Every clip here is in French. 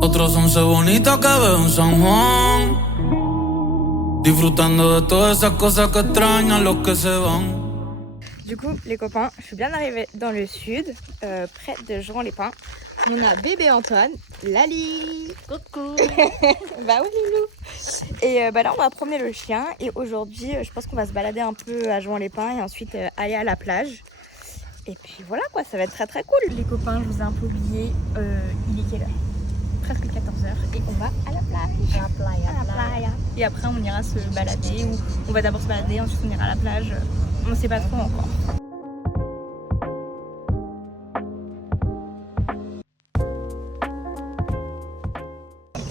Otros 11 bonitos que veo en San Juan, disfrutando de todas esas cosas que extrañan los que se van. Du coup, les copains, je suis bien arrivée dans le sud, près de Juan-les-Pins. On a bébé Antoine, Lali. Coucou. Bah oui, loulou. Et là, on va promener le chien. Et aujourd'hui, je pense qu'on va se balader un peu à Juan-les-Pins et ensuite aller à la plage. Et puis voilà quoi, ça va être très très cool. Les copains, je vous ai un peu oublié. Il est quelle heure? Presque 14h. Et on va à la plage. À la playa. Et après, on ira se balader. Ou on va d'abord se balader, ensuite on ira à la plage. On ne sait pas trop encore.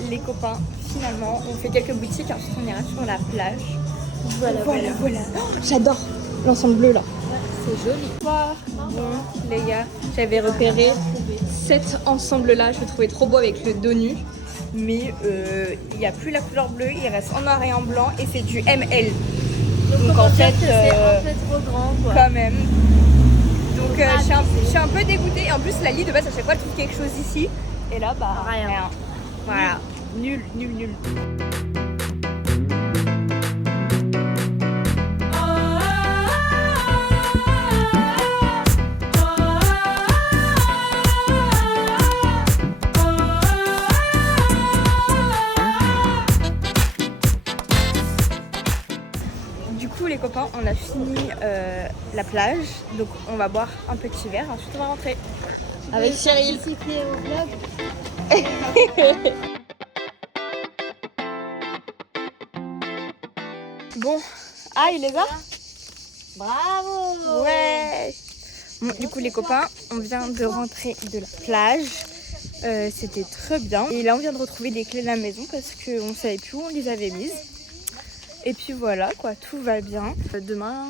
Les copains, finalement, on fait quelques boutiques, ensuite on ira sur la plage. Voilà. Oh, j'adore l'ensemble bleu là. C'est joli. Bon, les gars, j'avais repéré cet ensemble là, je le trouvais trop beau avec le dos nu. Mais il n'y a plus la couleur bleue, il reste en noir et en blanc et c'est du ML. Donc en fait, c'est un peu trop grand quoi. Quand même. Donc je suis un peu dégoûtée. Et en plus, Lali de base à chaque fois elle trouve quelque chose ici. Et là, bah rien. Voilà. Nul. Du coup les copains, on a fini la plage, donc on va boire un petit verre, ensuite on va rentrer avec Cyril. Au vlog. Bon, il les a? Bravo. Ouais. Bon, du coup les copains, on vient de rentrer de la plage. C'était très bien. Et là on vient de retrouver des clés de la maison parce qu'on savait plus où on les avait mises. Et puis voilà quoi, tout va bien. Demain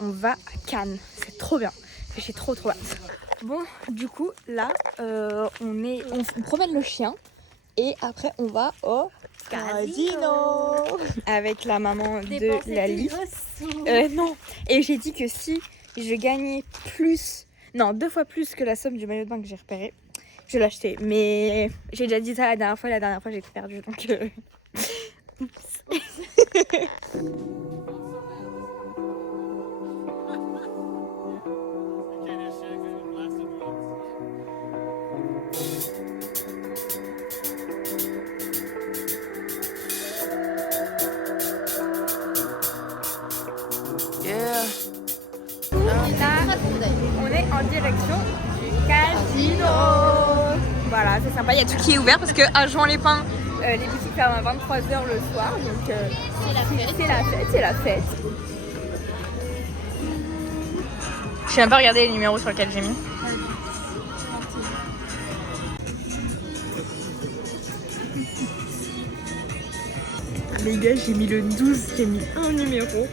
on va à Cannes, c'est trop bien. J'ai trop hâte. Bon, du coup là on promène le chien et après on va au casino avec la maman de Lali. Non, et j'ai dit que si je gagnais deux fois plus que la somme du maillot de bain que j'ai repéré, je l'achetais. Mais j'ai déjà dit ça la dernière fois j'ai perdu donc Là, on est en direction du casino. Voilà, c'est sympa, il y a tout qui est ouvert parce qu'à Juan-les-Pins, les boutiques ferment à 23h le soir. Donc c'est la fête. Je n'ai même pas regardé les numéros sur lesquels j'ai mis. Les gars, j'ai mis le 12, j'ai mis un numéro,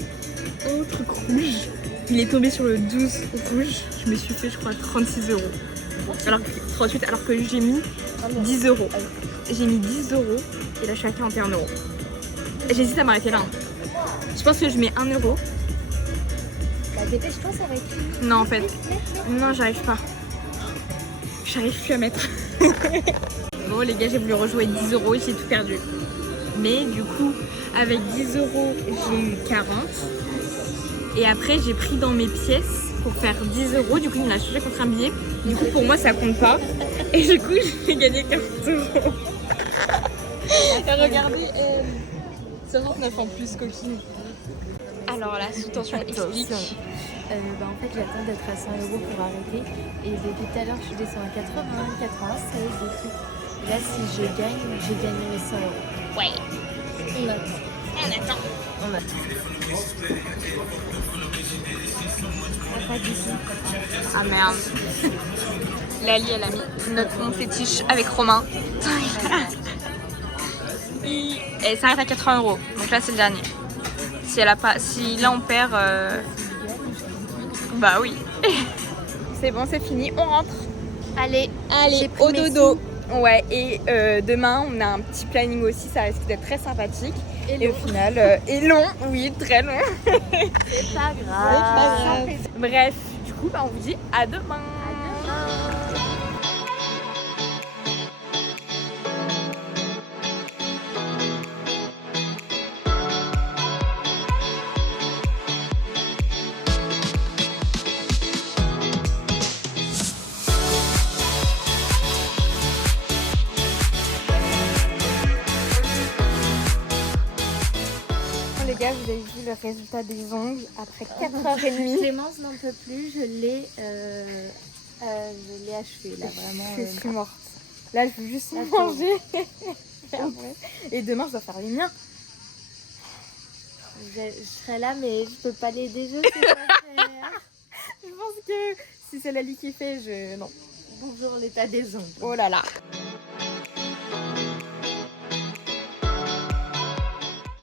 un truc rouge. Il est tombé sur le 12 rouge, je me suis fait je crois 36 €. Alors que 38, alors que j'ai mis 10 €. J'ai mis 10 € et là je suis à 41 €. J'hésite à m'arrêter là. Je pense que je mets 1 €. Bah dépêche-toi, ça va être fini. Non en fait, non j'arrive pas. J'arrive plus à mettre. Bon les gars, j'ai voulu rejouer 10 € et j'ai tout perdu. Mais du coup, avec 10 €, j'ai eu 40. Et après, j'ai pris dans mes pièces pour faire 10 €. Du coup, il m'a changé contre un billet. Du coup, pour moi, ça compte pas. Et du coup, j'ai gagné 40 €. Et regardez, 69 en plus, coquine. Alors là, sous tension, explique. En fait, j'attends d'être à 100 € pour arrêter. Et depuis tout à l'heure, je suis descendue à 80, 96, des trucs. Là, si je gagne, j'ai gagné mes 100 €. Ouais. On attend. Pas d'ici. Ah merde. Lali, elle a mis mon fétiche avec Romain. Et elle s'arrête à 80 €. Donc là, c'est le dernier. Si là on perd, bah oui. C'est bon, c'est fini, on rentre. Allez, Allez, au dodo. Ouais, et demain, on a un petit planning aussi, ça risque d'être très sympathique. Et au final, et long, oui, très long. C'est pas grave. Bref, du coup, on vous dit à demain. Les gars, vous avez vu le résultat des ongles après 4h30. Clémence n'en peut plus, je l'ai achevé là, vraiment. Je suis morte. Là, je veux juste manger. Et demain, je dois faire les miens. Je serai là, mais je peux pas l'aider, je sais pas faire. Je pense que si c'est Lali qui fait, non. Bonjour l'état des ongles. Oh là là.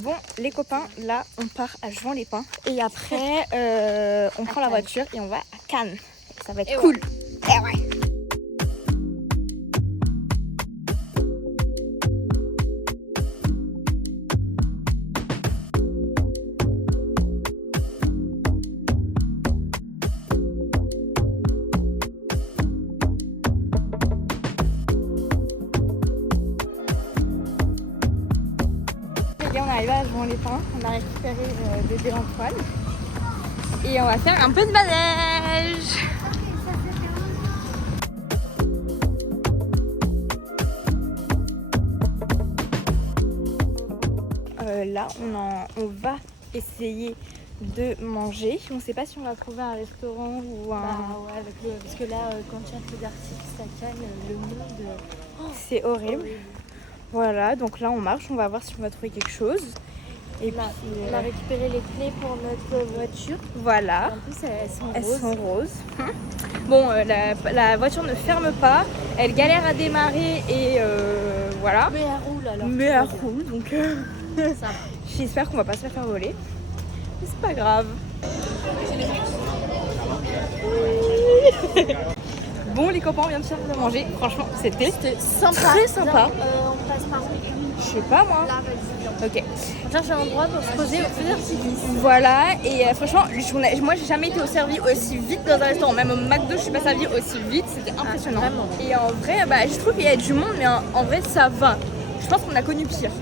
Bon, les copains, là, on part à Juan-les-Pins. Et après, on prend la voiture et on va à Cannes. Ça va être cool. Ouais. Et ouais. On est arrivé à Juan-les-Pins, on a récupéré bébé Antoine et on va faire un peu de manège. Là on va essayer de manger. On ne sait pas si on va trouver un restaurant ou un... ouais, parce que là quand tu as fait d'articles à Cannes, le monde... c'est horrible. Voilà, donc là on marche, on va voir si on va trouver quelque chose. Et puis, on a récupéré les clés pour notre voiture. Voilà. En plus, elles sont roses. Bon, la voiture ne ferme pas, elle galère à démarrer et voilà. Mais elle roule alors. Mais elle roule, donc j'espère qu'on va pas se la faire voler. Mais c'est pas grave. Bon, les copains, on vient de finir de manger. Franchement, c'était sympa. Très sympa. On passe par où? Je sais pas moi. Là, vas-y. Ok. Là, j'ai un endroit pour se poser au feu d'artifice. Voilà, et franchement, moi j'ai jamais été servi aussi vite dans un restaurant. Même au McDo, je suis pas servie aussi vite, c'était impressionnant. Vraiment. Et en vrai, je trouve qu'il y a du monde, mais en vrai, ça va. Je pense qu'on a connu pire.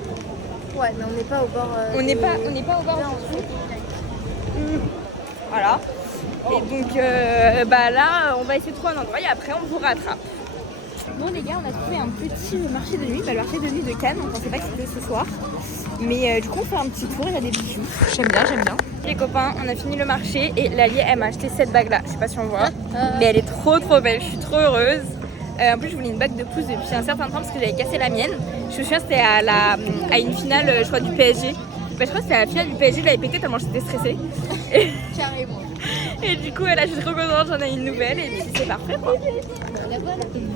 Ouais, mais on n'est pas au bord. On n'est pas au bord du tout. Voilà. Et donc là, on va essayer de trouver un endroit et après, on vous rattrape. Bon les gars, on a trouvé un petit marché de nuit, le marché de nuit de Cannes, on pensait pas que c'était ce soir. Mais du coup on fait un petit tour, il y a des bijoux. J'aime bien. Les copains, on a fini le marché et Lali elle m'a acheté cette bague là, je sais pas si on voit. Mais elle est trop belle, je suis trop heureuse. En plus je voulais une bague de pouce depuis un certain temps parce que j'avais cassé la mienne. Je me souviens c'était à une finale je crois du PSG. Je crois que c'était à la finale du PSG, je l'avais pété tellement j'étais stressée. Carrément. Et du coup là je suis trop contente, j'en ai une nouvelle et puis c'est parfait quoi.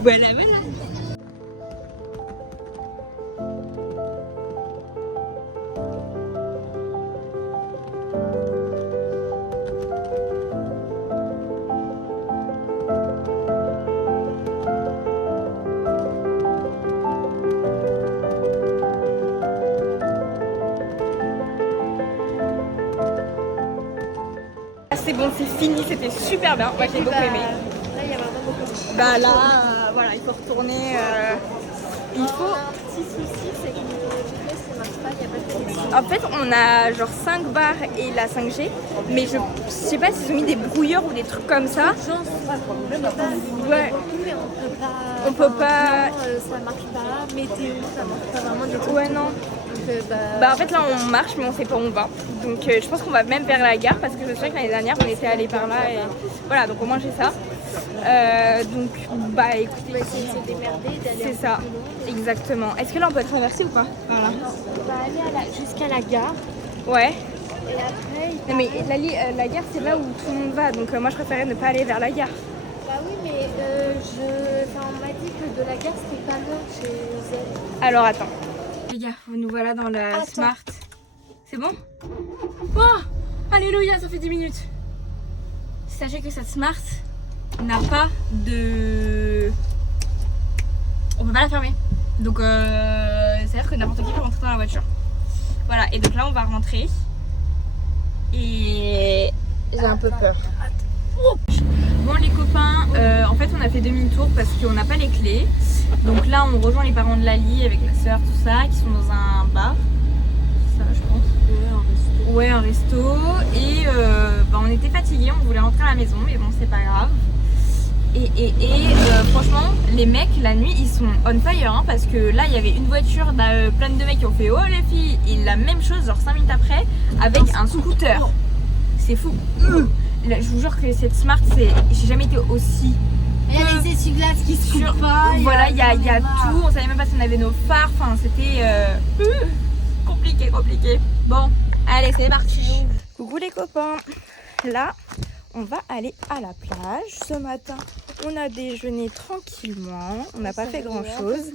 Voilà. C'est bon, c'est fini, c'était super bien. Moi j'ai beaucoup aimé. Là, il y a vraiment beaucoup de... Voilà, il faut retourner. Il faut. Un petit souci, c'est que le GPS ne marche pas, il n'y a pas de connexion. En fait, on a genre 5 bars et la 5G, mais je sais pas s'ils ont mis des brouilleurs ou des trucs comme ça. Ouais. Mais On peut pas. Ça marche pas. Météo, ça marche pas vraiment du tout. Ouais, non. Donc, en fait, là on marche, mais on sait pas où on va. Donc, je pense qu'on va même vers la gare parce que je me souviens que l'année dernière on était allé par là et voilà, donc au moins j'ai ça. Donc, écoutez, on va essayer de se démerder, d'aller c'est ça, exactement. Est-ce que là on peut traverser ou pas? Voilà. On va aller jusqu'à la gare. Ouais. Et après, Non mais la gare c'est là où tout le monde va, donc moi je préférais ne pas aller vers la gare. bah oui, mais on m'a dit que de la gare c'était pas loin chez elle. Alors attends. Les gars, nous voilà dans la Smart. C'est bon? Oh, alléluia, ça fait 10 minutes. Sachez que cette Smart n'a pas de a fermé. Donc c'est-à-dire que n'importe qui peut rentrer dans la voiture. Voilà, et donc là on va rentrer. Et j'ai un peu peur. Bon les copains, en fait on a fait demi-tour parce qu'on n'a pas les clés. Donc là on rejoint les parents de Lali avec la soeur, tout ça, qui sont dans un bar. Ça je pense. Ouais, un resto. Et on était fatigués, on voulait rentrer à la maison, mais bon c'est pas grave. Et franchement les mecs la nuit ils sont on fire hein, parce que là il y avait une voiture pleine de mecs qui ont fait oh les filles, et la même chose genre 5 minutes après avec un scooter. C'est fou. Là, je vous jure que cette Smart, j'ai jamais été aussi. Il y a les essuie-glaces qui se coupent pas. Voilà, il y a tout. On savait même pas si on avait nos phares. Enfin, c'était compliqué. Bon, allez, c'est parti. Coucou les copains. Là, on va aller à la plage. Ce matin, on a déjeuné tranquillement. On n'a pas fait grand chose.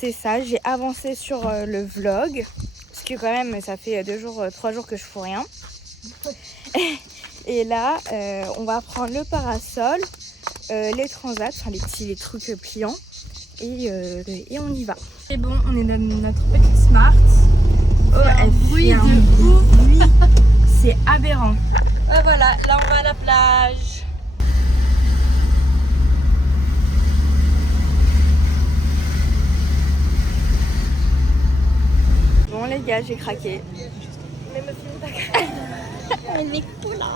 C'est ça, j'ai avancé sur le vlog. Parce que quand même, ça fait 3 jours que je fais rien. Et là, on va prendre le parasol, les transats, enfin les trucs pliants, et on y va. Et bon, on est dans notre petite Smart. Oh, elle fait un bruit, c'est aberrant. Ah, voilà, là on va à la plage. Bon les gars, j'ai craqué. Mais me filme pas craquer. Elle est cool là.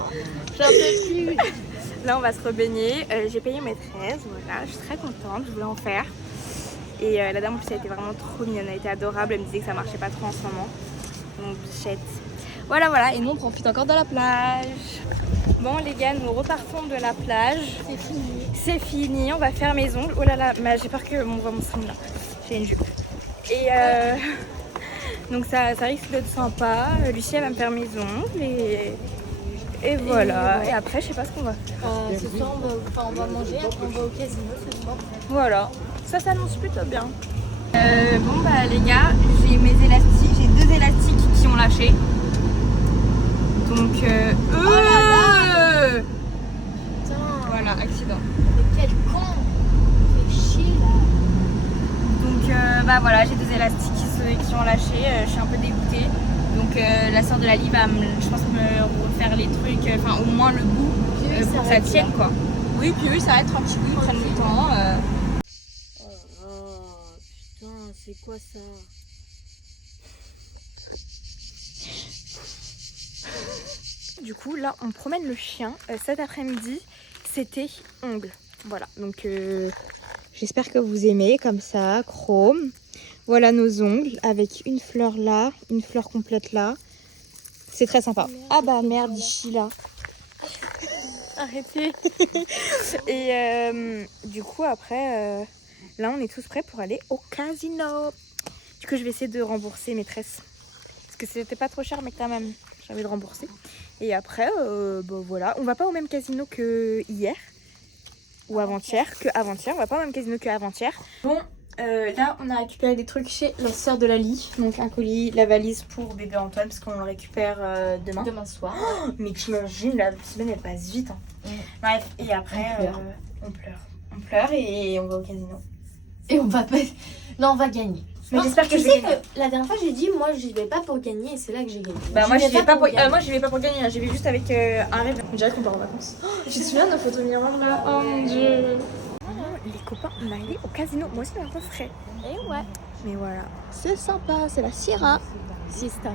J'en peux plus. Là on va se rebaigner. J'ai payé mes 13, voilà, je suis très contente, je voulais en faire. Et la dame en plus elle était vraiment trop mignonne, elle était adorable, elle me disait que ça marchait pas trop en ce moment. Donc bichette. Voilà, et nous on profite encore de la plage. Bon les gars, nous repartons de la plage. C'est fini, on va faire mes ongles. Oh là là, mais j'ai peur que mon voit mon string là. J'ai une jupe. Et donc ça risque d'être sympa. Lucie elle va me faire mes ongles et voilà. Et après je sais pas ce qu'on va faire. Ce soir on va manger, après on va au casino ce soir. Voilà, ça s'annonce plutôt bien. Bon bah les gars, j'ai mes élastiques, j'ai 2 élastiques qui ont lâché. Donc voilà, accident. Mais quel con! Fait chier là! Donc voilà, j'ai 2 élastiques qui ont lâché, je suis un peu dégoûtée. Donc la sœur de Lali va je pense me refaire les trucs, enfin au moins le bout pour que ça tienne quoi. Oui, puis ça va être un petit peu, ils prennent le temps. Oh putain, c'est quoi ça? Du coup là on promène le chien, cet après-midi c'était ongles. Voilà, donc j'espère que vous aimez comme ça, chrome. Voilà nos ongles avec une fleur là, une fleur complète là. C'est très sympa. Ah bah merde, ici là. Arrêtez. Et du coup après, là on est tous prêts pour aller au casino. Du coup je vais essayer de rembourser mes tresses. Parce que c'était pas trop cher mais quand même j'ai envie de rembourser. Et après, voilà, on va pas au même casino que hier. Ou avant-hier, on va pas au même casino que avant-hier. Bon, là on a récupéré des trucs chez la sœur de Lali. Donc un colis, la valise pour bébé Antoine parce qu'on le récupère demain. Demain soir. Oh, mais t'imagines, la semaine elle passe vite. Hein. Bref, et après on pleure et on va au casino. Et on va pas... Non, on va gagner. Mais j'espère que je vais gagner. La dernière fois j'ai dit moi j'y vais pas pour gagner et c'est là que j'ai gagné. Bah moi j'y vais pas pour gagner, j'y vais juste avec un rêve. On dirait qu'on part en vacances. Tu te souviens de nos photos miroirs là? Oh mon dieu. Les copains, on est allés au casino. Moi aussi, on ferait. Et ouais. Mais voilà. C'est sympa, c'est la Sierra. Siesta.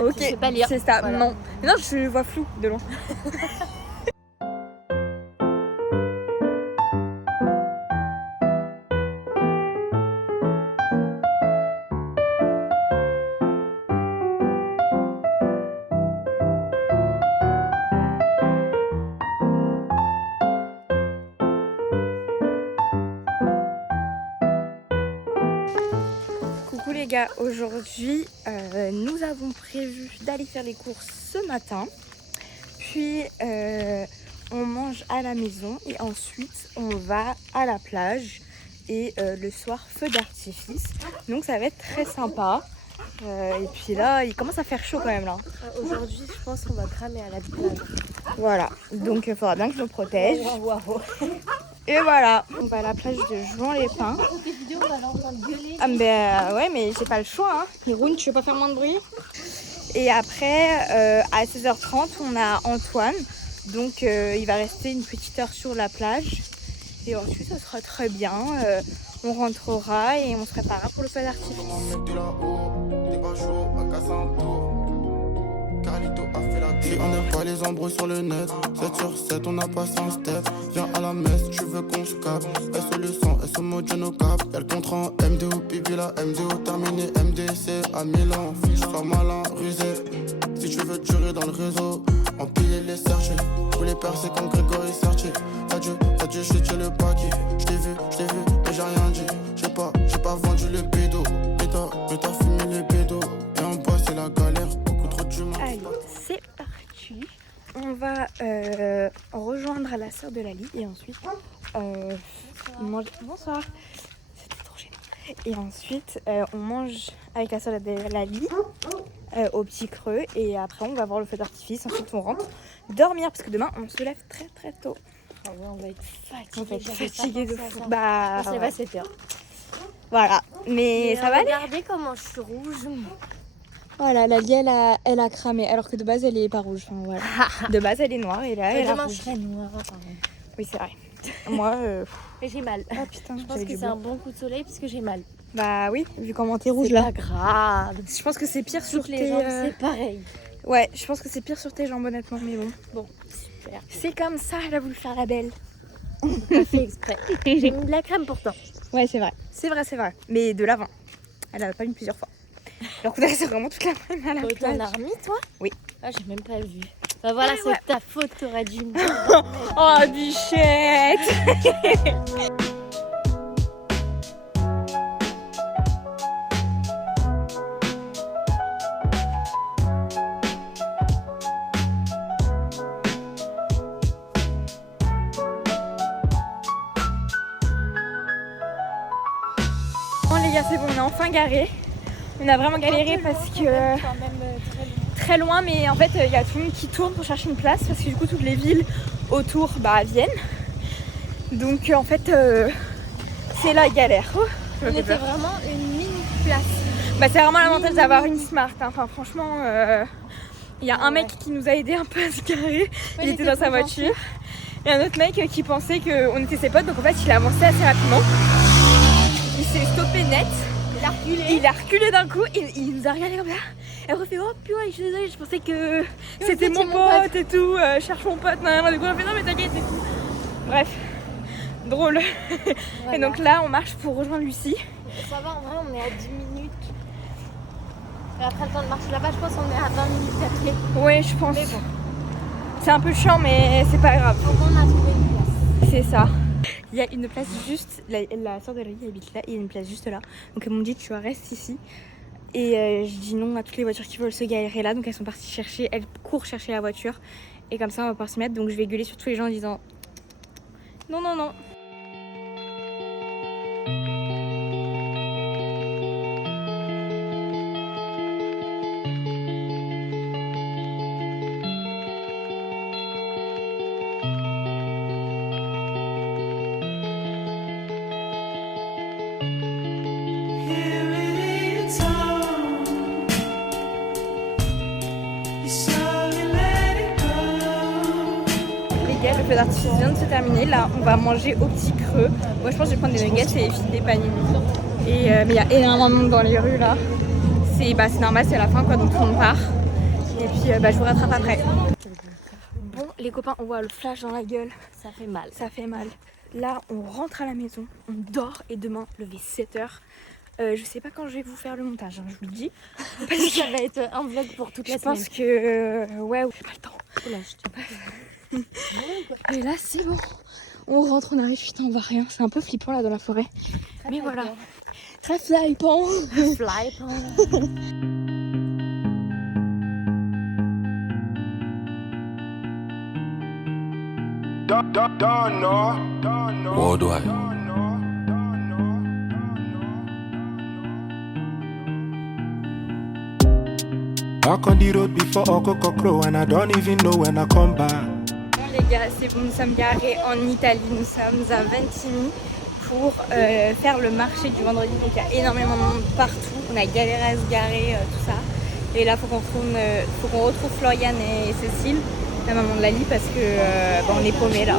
Ok. Je sais pas lire. Siesta, Voilà. non. Mais non, je vois flou de loin. Coucou les gars, aujourd'hui nous avons prévu d'aller faire les courses ce matin, puis on mange à la maison et ensuite on va à la plage et le soir feu d'artifice, donc ça va être très sympa. Et puis là il commence à faire chaud quand même là. Aujourd'hui je pense qu'on va cramer à la plage. Voilà, donc il faudra bien que je me protège. Wow. Et voilà, on va à la plage de Jouan-les-Pins. Ah ouais, mais j'ai pas le choix. Hein. Hiroun, tu veux pas faire moins de bruit? Et après, à 16h30, on a Antoine. Donc il va rester une petite heure sur la plage. Et ensuite, ça sera très bien. On rentrera et on se préparera pour le feu d'artifice. Si on n'aime pas les embrouilles sur le net, 7 sur 7 on a passé un step. Viens à la messe, tu veux qu'on se capte. S le sang, S au mot no cap. Y'a le contrat en MDO, Pibi la MDO terminé MDC à Milan. Fiche sois malin, rusé. Si tu veux durer dans le réseau, empiler les cerchers. Tous les percés comme Grégory Sartier. Adieu, je suis le paquet. Je t'ai vu, mais j'ai rien dit. J'ai pas vendu le bédo. Mais t'as fumé les bédos. Et en bas c'est la galère, beaucoup trop d'humains. Allez, c'est parti. On va rejoindre la sœur de Lali et ensuite on mange. Bonsoir. C'était trop gênant. Et ensuite on mange avec la sœur de Lali au Petit Creux et après on va voir le feu d'artifice. Ensuite on rentre dormir parce que demain on se lève très très tôt. Ah ouais, on va être fatigué. On va être fatigué de fou. Bah, on se lève à 7h. Voilà, mais ça va aller. Regardez comment je suis rouge. Voilà, Lali elle a cramé alors que de base elle est pas rouge. Enfin, voilà. De base elle est noire et là elle est demain rouge. je serai noire. Oui c'est vrai. Moi Mais j'ai mal. oh putain, Je pense que c'est un bon coup de soleil parce que j'ai mal. Bah oui, vu comment t'es rouge C'est là. pas grave. Je pense que c'est pire sur Toutes les tes jambes, c'est pareil. Ouais, je pense que c'est pire sur tes jambes honnêtement, mais bon. Bon, super. C'est comme ça, elle a voulu faire la belle. Pas fait exprès. J'ai mis de la crème pourtant. Ouais, c'est vrai. C'est vrai. Mais de l'avant. Elle a pas mis plusieurs fois. Alors que là, c'est vraiment toute la même à la T'en plage. as remis toi? Oui. Ah, j'ai même pas vu. Bah voilà, c'est ouais. ta faute, t'aurais dû me dire. Oh, bichette. Bon les gars, c'est bon, on est enfin garés. On a vraiment galéré parce que très loin, mais en fait il y a tout le monde qui tourne pour chercher une place parce que du coup toutes les villes autour viennent. Donc en fait c'est la galère. On était vraiment une mini place. Bah, c'est vraiment l'avantage d'avoir une Smart. Hein. Enfin franchement, il y a un mec qui nous a aidé un peu à se garer. Il était dans sa voiture. Et un autre mec qui pensait qu'on était ses potes, donc en fait il a avancé assez rapidement. Il s'est stoppé net. Il a reculé d'un coup, il nous a regardé comme ça. Et après, il fait oh putain, je suis désolée, je pensais que c'était mon pote et tout. Cherche mon pote, nan, nan. Du coup, on a fait non, mais t'inquiète et tout. Bref, drôle. Voilà. Et donc là, on marche pour rejoindre Lucie. Ça va, en vrai, on est à 10 minutes. Et après le temps de marcher là-bas, je pense qu'on est à 20 minutes à pied. Oui, je pense. Mais bon. C'est un peu chiant, mais c'est pas grave. Donc on a trouvé une place. C'est ça. Il y a une place juste, la sœur de Lali habite là, il y a une place juste là. Donc elles m'ont dit tu restes ici. Et je dis non à toutes les voitures qui veulent se garer là. Donc elles sont parties chercher, elles courent chercher la voiture. Et comme ça on va pouvoir s'y mettre. Donc je vais gueuler sur tous les gens en disant non, non, non. Le feu d'artifice vient de se terminer. Là, on va manger au Petit Creux. Moi, je pense que je vais prendre des nuggets et des panini. Et mais il y a énormément de monde dans les rues là. C'est normal, c'est la fin quoi, donc tout le monde part. Et puis je vous rattrape après. Bon, les copains, on voit le flash dans la gueule. Ça fait mal. Ça fait mal. Là, on rentre à la maison, on dort et demain, lever 7h. Je sais pas quand je vais vous faire le montage, hein, je vous le dis. Parce que ça va être un vlog pour toute la semaine. Je pense que ouais, j'ai pas le temps. Oula, je te passe. Et là c'est bon, on rentre, on arrive, putain on voit rien, c'est un peu flippant là dans la forêt. Mais voilà, très flippant. Worldwide. Walk on the road before Okoko crow and I don't even know when I come back. les gars, c'est bon, nous sommes garés en Italie, nous sommes à Ventimille pour faire le marché du vendredi. Donc il y a énormément de monde partout, on a galéré à se garer, tout ça. Et là, faut qu'on retrouve Floriane et Cécile, la maman de Lali, parce que on est paumés là.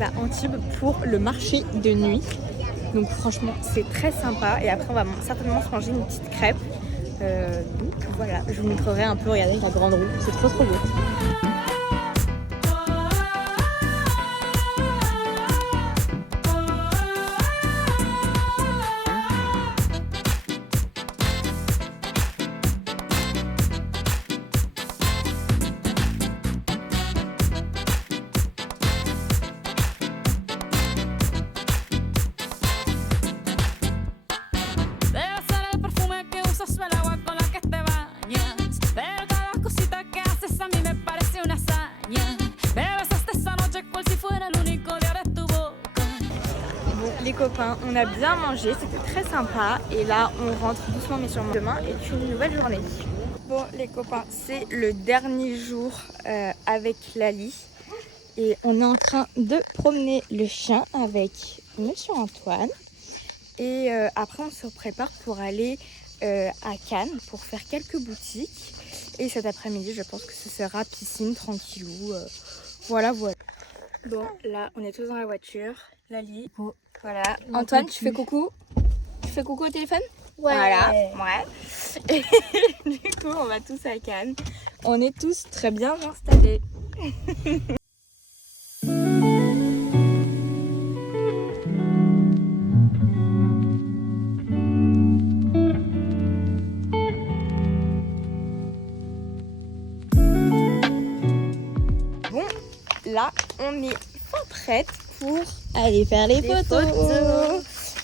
À Antibes pour le marché de nuit, donc franchement c'est très sympa et après on va certainement se manger une petite crêpe, donc voilà, je vous montrerai un peu, regardez la grande roue, c'est trop beau. Les copains, on a bien mangé, c'était très sympa et là on rentre doucement mais sûrement. Demain est une nouvelle journée. Bon les copains, c'est le dernier jour avec Lali et on est en train de promener le chien avec Monsieur Antoine et après on se prépare pour aller à Cannes pour faire quelques boutiques et cet après-midi je pense que ce sera piscine tranquillou, voilà. Bon là on est tous dans la voiture, Lali. Voilà. Antoine, tu fais coucou? Tu fais coucou au téléphone? Ouais. Voilà, ouais. Et du coup, on va tous à Cannes. On est tous très bien installés. Bon, là, on est pas prête pour aller faire les photos.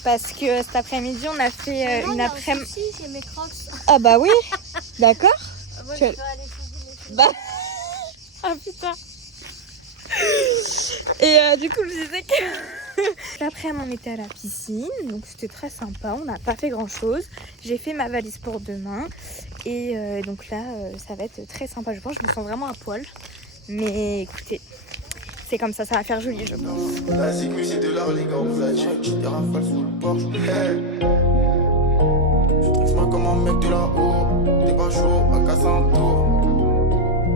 Parce que cet après-midi on a fait une après-midi. J'ai mes crocs. Ah bah oui, d'accord. Moi, je dois aller choisir mes bah... Ah putain. Et du coup je disais que l'après-midi on était à la piscine, donc c'était très sympa, on n'a pas fait grand chose. J'ai fait ma valise pour demain et donc là ça va être très sympa, je pense. Je me sens vraiment à poil, mais écoutez, c'est comme ça va faire joli je pense. La sécu c'est de l'art les gars, on vous a check, des rafales sous le porche. Je trixe moi comme un mec de là-haut, t'es pas chaud, à casser un tour.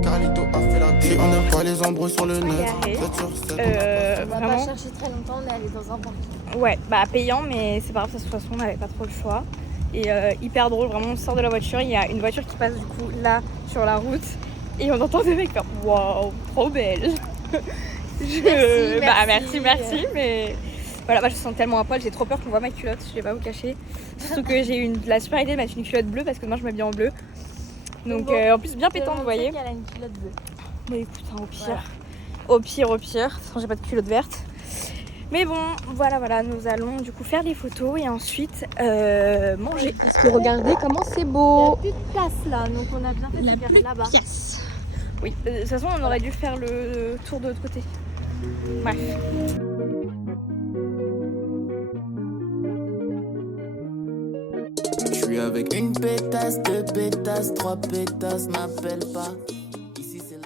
Carlito a fait la clé, on n'aime pas les embrouilles sur le net. 7 sur 7, On va vraiment... pas chercher très longtemps, on est allé dans un parking. Ouais, bah payant, mais c'est pas grave, de toute façon on n'avait pas trop le choix. Et hyper drôle, vraiment on sort de la voiture, il y a une voiture qui passe du coup là sur la route et on entend des mecs faire waouh, trop belle. Merci, mais voilà, je me sens tellement à poil, j'ai trop peur qu'on voit ma culotte, je vais pas vous cacher. Surtout que j'ai la super idée de mettre une culotte bleue parce que demain je m'habille en bleu. Donc bon, en plus bien pétante, vous voyez. Elle a une culotte bleue. Bah écoute, hein, au pire. Au pire. De toute façon j'ai pas de culotte verte. Mais bon, voilà, nous allons du coup faire des photos et ensuite manger. Parce que regardez comment c'est beau. Il n'y a plus de place là, donc on a bien fait de se garer là-bas. Yes. Oui, de toute façon on aurait dû faire le tour de l'autre côté. Bref. Je suis avec une pétasse, 2 pétasses, 3 pétasses, m'appelle pas. Ici c'est la...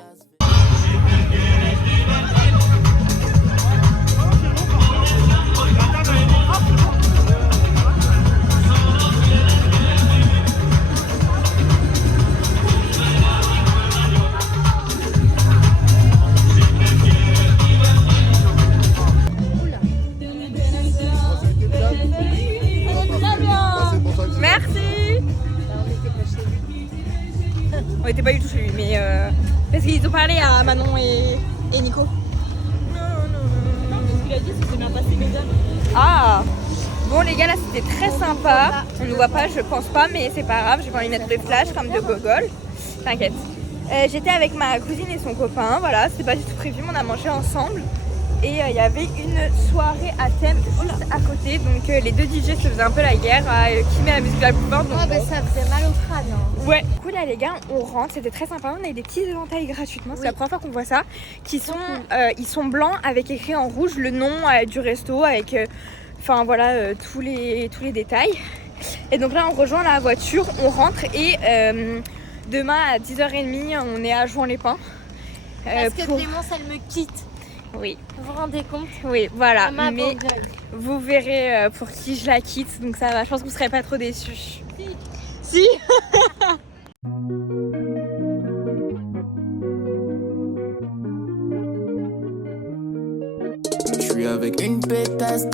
On était pas du tout chez lui, mais parce qu'ils ont parlé à Manon et Nico. Non, ce qu'il a dit, c'est bien passé, mesdames. Ah, bon les gars, là c'était très sympa. On ne voit pas, je pense pas, mais c'est pas grave. Je vais pas lui mettre le flash comme de gogol. T'inquiète. J'étais avec ma cousine et son copain. Voilà, c'était pas du tout prévu, mais on a mangé ensemble. Et il y avait une soirée à thème juste à côté. Donc les deux DJ se faisaient un peu la guerre à qui met la musique la plus forte. Ah bah ça faisait mal au crâne. Hein. Ouais. Du coup là les gars, on rentre, c'était très sympa. On a eu des petits éventails gratuitement. C'est la première fois qu'on voit ça. Ils sont blancs avec écrit en rouge le nom du resto avec enfin voilà tous les détails. Et donc là on rejoint la voiture, on rentre et demain à 10h30 on est à Jouan-les-Pins. Parce que Clémence elle me quitte. Oui. Vous vous rendez compte? Oui, voilà. Mais gueule. vous verrez pour qui je la quitte, donc ça va. Je pense que vous serez pas trop déçus. Si. Je suis avec une pétasse.